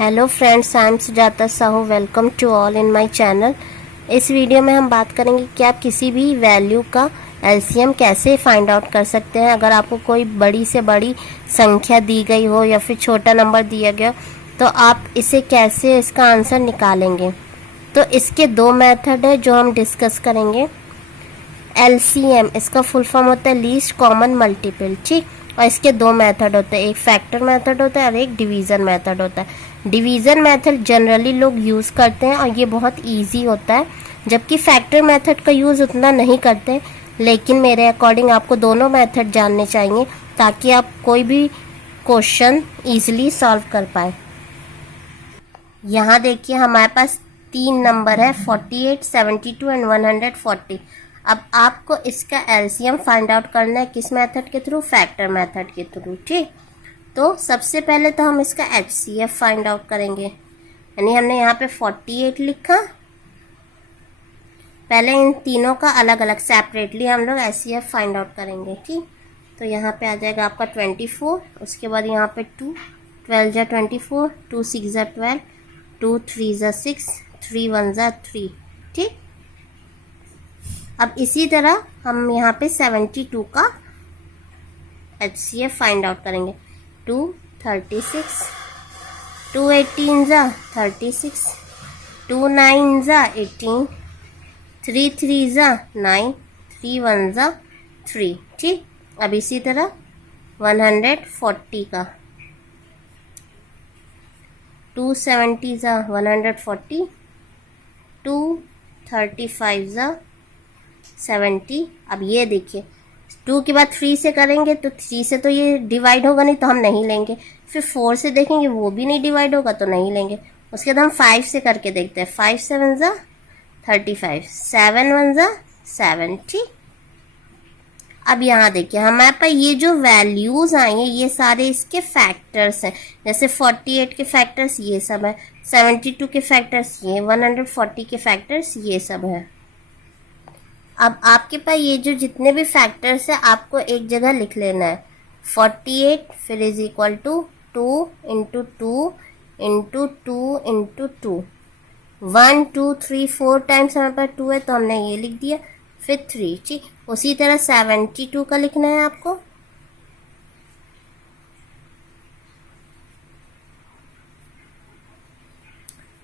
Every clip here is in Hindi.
Hello friends, I am Sujata Sahu. Welcome to all in my channel. इस वीडियो में हम बात करेंगे कि आप किसी भी वैल्यू का एलसीएम कैसे फाइंड आउट कर सकते हैं। अगर आपको कोई बड़ी से बड़ी संख्या दी गई हो या फिर छोटा नंबर दिया गया तो आप इसे कैसे इसका आंसर निकालेंगे। तो इसके दो मेथड है जो हम डिस्कस करेंगे। एलसीएम इसका फुल फॉर्म होता है लीस्ट कॉमन मल्टीपल, ठीक। और इसके दो मेथड होते हैं, एक फैक्टर मेथड होता है और एक डिवीज़न मेथड होता है। डिवीज़न मेथड जनरली लोग यूज़ करते हैं और ये बहुत इजी होता है, जबकि फैक्टर मेथड का यूज़ उतना नहीं करते। लेकिन मेरे अकॉर्डिंग आपको दोनों मेथड जानने चाहिए ताकि आप कोई भी क्वेश्चन ईजिली सॉल्व कर पाए। यहाँ देखिए हमारे पास तीन नंबर है 48, 72 एंड 140। अब आपको इसका एलसीएम फाइंड आउट करना है किस मेथड के थ्रू? फैक्टर मेथड के थ्रू, ठीक। तो सबसे पहले तो हम इसका एचसीएफ फाइंड आउट करेंगे। यानी हमने यहाँ पे 48 लिखा, पहले इन तीनों का अलग अलग सेपरेटली हम लोग एचसीएफ फाइंड आउट करेंगे, ठीक। तो यहाँ पे आ जाएगा आपका 24, उसके बाद यहाँ पे 2, 12 जा 24, 2 6 जा 12, 2 3 जा 6, 3 1 जा 3, ठीक। अब इसी तरह हम यहाँ पे 72 का एचसीएफ फाइंड आउट करेंगे। 2 36, 2 18 जा 36, 2 9 जा 18, 3 3 जा 9, 3 1 जा 3, ठीक। अब इसी तरह 140 का 2 70 जा 140, 2 35 जा 70। अब ये देखिए 2 के बाद 3 से करेंगे तो 3 से तो ये डिवाइड होगा नहीं, तो हम नहीं लेंगे। फिर 4 से देखेंगे वो भी नहीं डिवाइड होगा तो नहीं लेंगे। उसके बाद हम 5 से करके देखते हैं। 5 7 जा 35, 7 1 जा 7, ठीक। अब यहाँ देखिए हमारे पास ये जो वैल्यूज आई हैं ये सारे इसके फैक्टर्स हैं। जैसे 48 के फैक्टर्स ये सब है, 72 के फैक्टर्स ये, 140 के फैक्टर्स ये सब है। अब आपके पास ये जो जितने भी फैक्टर्स है आपको एक जगह लिख लेना है। 48 फिर is equal to 2 into 2 into 2 into 2, 1 2 3 4 times हमारे पास 2 है तो हमने ये लिख दिया, फिर 3, ठीक। उसी तरह 72 का लिखना है आपको।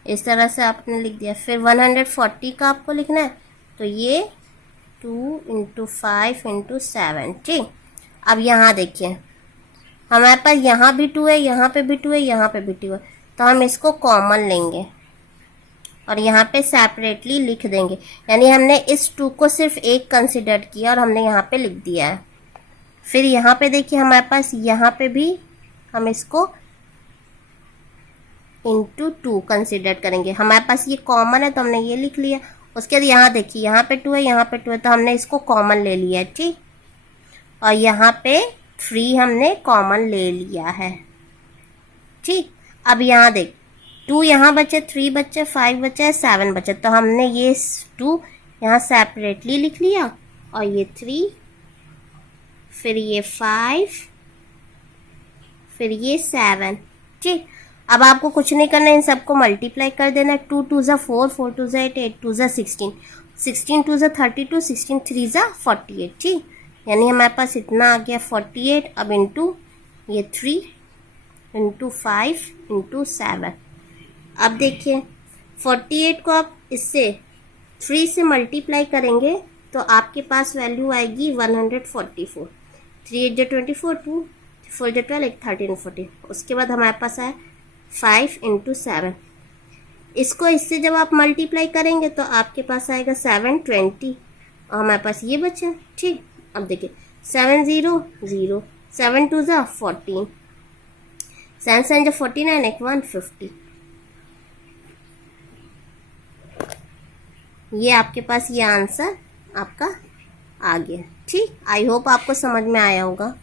इस तरह से आपने लिख दिया। फिर 140 का आपको लिखना है, तो ये 2 इंटू 5 इंटू 7, ठीक। अब यहाँ देखिए हमारे पास यहाँ भी 2 है, यहाँ पे भी 2 है, यहाँ पे भी 2 है, तो हम इसको कॉमन लेंगे और यहाँ पे सेपरेटली लिख देंगे। यानी हमने इस 2 को सिर्फ एक कंसिडर किया और हमने यहाँ पे लिख दिया है। फिर यहाँ पे देखिए हमारे पास यहाँ पे भी हम इसको इंटू 2 कंसिडर करेंगे। हमारे पास ये कॉमन है तो हमने ये लिख लिया। उसके बाद यहाँ देखिए यहाँ पे 2 है, यहाँ पे 2 है, तो हमने इसको कॉमन ले लिया है, ठीक। और यहाँ पे 3 हमने कॉमन ले लिया है, ठीक। अब यहाँ देख 2 यहाँ बचे, 3 बचे, 5 बचे, 7 बचे, तो हमने ये 2 यहाँ सेपरेटली लिख लिया और ये 3, फिर ये 5, फिर ये 7, ठीक। अब आपको कुछ नहीं करना है, इन सबको मल्टीप्लाई कर देना है। 2 2 जा 4, 4 2 जा 8, 8 2 जा 16, 16 2 जा 32, 16 3 जा 48, ठीक। यानी हमारे पास इतना आ गया 48। अब इंटू ये 3 इंटू 5 इंटू 7। अब देखिए 48 को आप इससे 3 से मल्टीप्लाई करेंगे तो आपके पास वैल्यू आएगी 144। 3 8 जा 24, 2 4 जा 12, 8 13 14। उसके बाद हमारे पास आया 5 इंटू 7। इसको इससे जब आप मल्टीप्लाई करेंगे तो आपके पास आएगा 720 और हमारे पास ये बचा, ठीक। अब देखिए 7 0 0, 7 2 जा 14, 7 7 जा 49, 1 1 50। ये आपके पास ये आंसर आपका आ गया, ठीक। आई होप आपको समझ में आया होगा।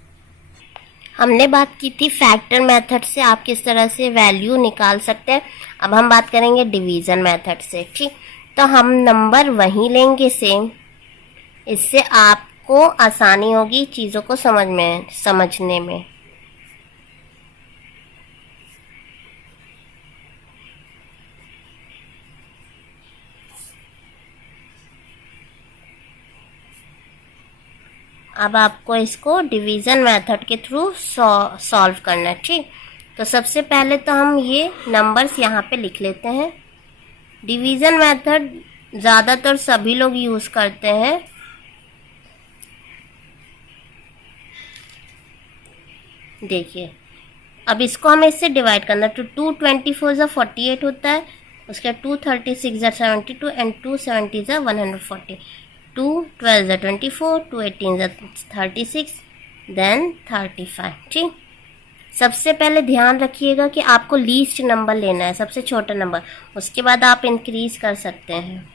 हमने बात की थी फैक्टर मेथड से आप किस तरह से वैल्यू निकाल सकते हैं। अब हम बात करेंगे डिवीज़न मेथड से, ठीक। तो हम नंबर वहीं लेंगे सेम, इससे आपको आसानी होगी चीज़ों को समझने में। अब आपको इसको डिवीज़न मेथड के थ्रू सॉल्व करना है, ठीक। तो सबसे पहले तो हम ये नंबर्स यहाँ पे लिख लेते हैं। डिवीज़न मेथड ज़्यादातर सभी लोग यूज़ करते हैं। देखिए, अब इसको हमें इससे डिवाइड करना है। तो 2 24 ज़ा 48 होता है, उसके 2 36 ज़ा 72 एंड 2 70 ज़ा 140, 2 12 ज़ा 24, 2 18 ज़ा 36, देन 35, ठीक। सबसे पहले ध्यान रखिएगा कि आपको लीस्ट नंबर लेना है, सबसे छोटा नंबर। उसके बाद आप इंक्रीज कर सकते हैं,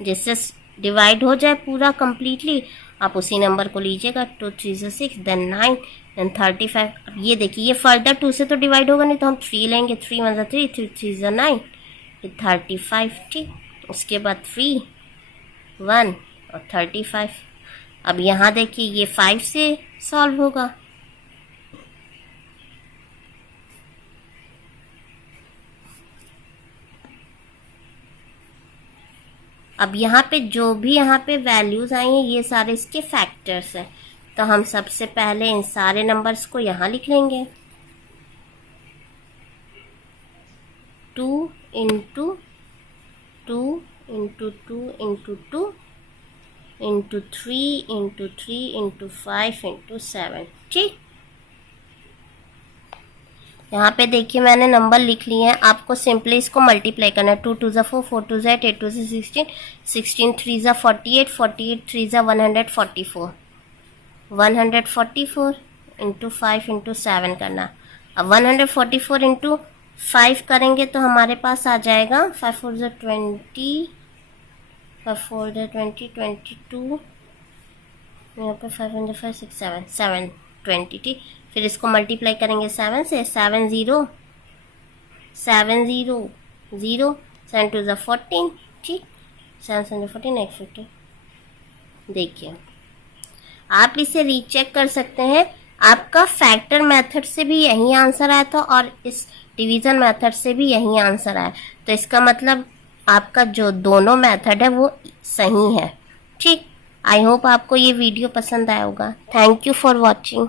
जिससे डिवाइड हो जाए पूरा कंप्लीटली। आप उसी नंबर को लीजिएगा। 2 3 ज़ा 6, देन 9, देन 35। अब ये देखिए, ये फर्दर 2 से तो डिवाइड होगा नहीं, तो हम 3 लेंगे। 3 1 ज़ा 3, 3 3 ज़ा 9, ये 35, ठीक। उसके बाद 3 1 और 35। अब यहाँ देखिए, ये 5 से सॉल्व होगा। अब यहाँ पे जो भी यहाँ पे वैल्यूज आई हैं, ये सारे इसके फैक्टर्स हैं। तो हम सबसे पहले इन सारे नंबर्स को यहाँ लिख लेंगे। 2 into 2 into 2 into 2 into 3 into 3 into 5 into 7, ठीक। यहाँ पे देखिए मैंने नंबर लिख लिए हैं। आपको सिंपली इसको मल्टीप्लाई करना है। 2 2 ज़ा 4, 4 2 ज़ा 8, 8 2 ज़ा 16, 16 3 ज़ा 48, 48 3 ज़ा 144, 144 इंटू 5 इंटू 7 करना। अब 144 इंटू 5 करेंगे तो हमारे पास आ जाएगा 5 4 ज़ा 20, 5 4 ज़ा 20, 22, यहाँ पे 5 1 ज़ा 5 6 7 7 20, ठीक। फिर इसको मल्टीप्लाई करेंगे 7 से। 7 0 7 0 0, 7 2 ज़ा 14, ठीक। 7 7 ज़ा 14, 850। देखिए, आप इसे रीचेक कर सकते हैं। आपका फैक्टर मेथड से भी यही आंसर आया था और इस डिवीज़न मेथड से भी यही आंसर आया। तो इसका मतलब आपका जो दोनों मेथड है वो सही है, ठीक। आई होप आपको ये वीडियो पसंद आया होगा। Thank you for watching.